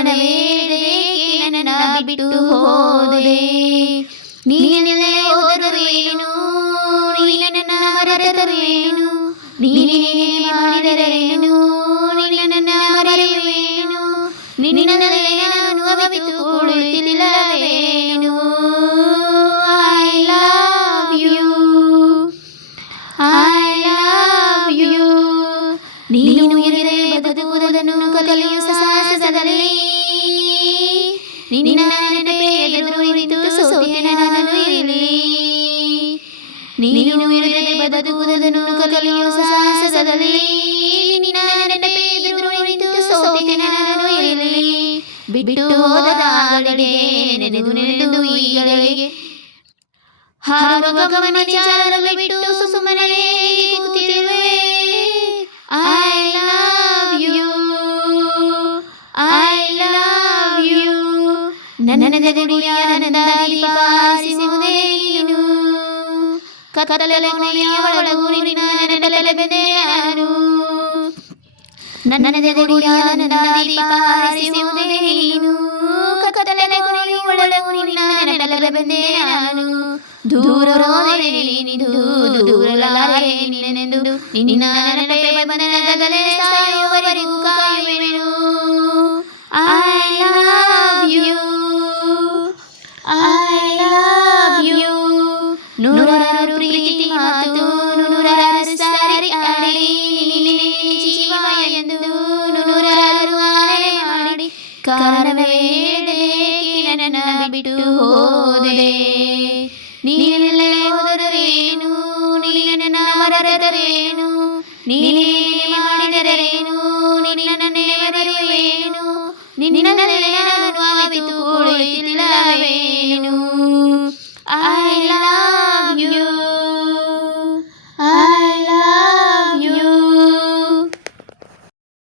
ಕಾರಣವೇಕೆ ನನ್ನ ಬಿಟ್ಟು ಹೋದೆ ನೀನೆಲ್ಲೇ ಹೋದರೇನು ನಿನ್ನನ್ನ ಮರೆತರೇನು ನೀನೇ ಮಾಡಿದರೇನು ನಿನ್ನನ್ನ ಮರೆಯುವೇನು ನಿನ್ನಲ್ಲೇ ನಾನು ಅವಿತು ಕುಳಿತಿಲ್ಲವೇನು I love you I love you ನೀನು ಇರದೆ ಬದುಕುವುದನ್ನು ಕಲಿಯು ಸಾಹಸದಲ್ಲಿ ನಿನ್ನ ನೆನಪೇ ಎದುರು ನಿಂತು ಸೋತೆ ನಾನು ಇಲ್ಲಿ ನೀನು ಇರದೆ ಬದುಕುವುದನ್ನು ಕಲಿಯು ಸಾಹಸದಲ್ಲಿ ನಿನ್ನ ನೆನಪೇ ಎದುರು ನಿಂತು ಸೋತೆ ನಾನು ಇಲ್ಲಿ ಬಿಟ್ಟು ಹೋದದಾಗಲಿಗೆ ನೆನೆದು ನೆನೆದು ಈಗಳಿಗೆ ಹಾರುವ ಗಮನ ಚಾರಲು ಬಿಟ್ಟು ಸುಮ್ಮನೆ ಕೂತಿರುವೆ I love you I love you ನನ್ನ ಜಗಡಿಯ ಆನಂದ ದೀಪ ಆರಿಸುವುದೇ ನೀನು ಕತ್ತಲೆ ಕೊನೆಯ ಒಳಗೂ ನಿನ್ನ ನೆನಪಲ್ಲಿ ಬೆಂದೆ ನಾನು ನನ್ನ ಜಗಡಿಯ ಆನಂದ ದೀಪ ಆರಿಸುವುದೇ ನೀನು ಕತ್ತಲೆ ಕೊನೆಯ ಒಳಗೂ ನಿನ್ನ ನೆನಪಲ್ಲಿ ಬೆಂದೆ ನಾನು ದೂರ ನೀನಿದು ದೂರಲಾರೆ ನಿನ್ನೆಂದು ನಿನ್ನ ನೆನಪೇ ಬಂದಗಲೇ ಸಾಯುವವರೆಗೂ ಕಾಯುವೆನು I love you I love you ನೂರಾರು ಪ್ರೀತಿ ಮಾತು ನೂರಾರು ಸಾರಿ ಆಡಿ ಜೀವ ಎಂದು ನೂರಾರು ಆನೆ ಮಾಡಿ ಕಾರಣವೇ ನನ್ನ ಬಿಟ್ಟು ಹೋದೆ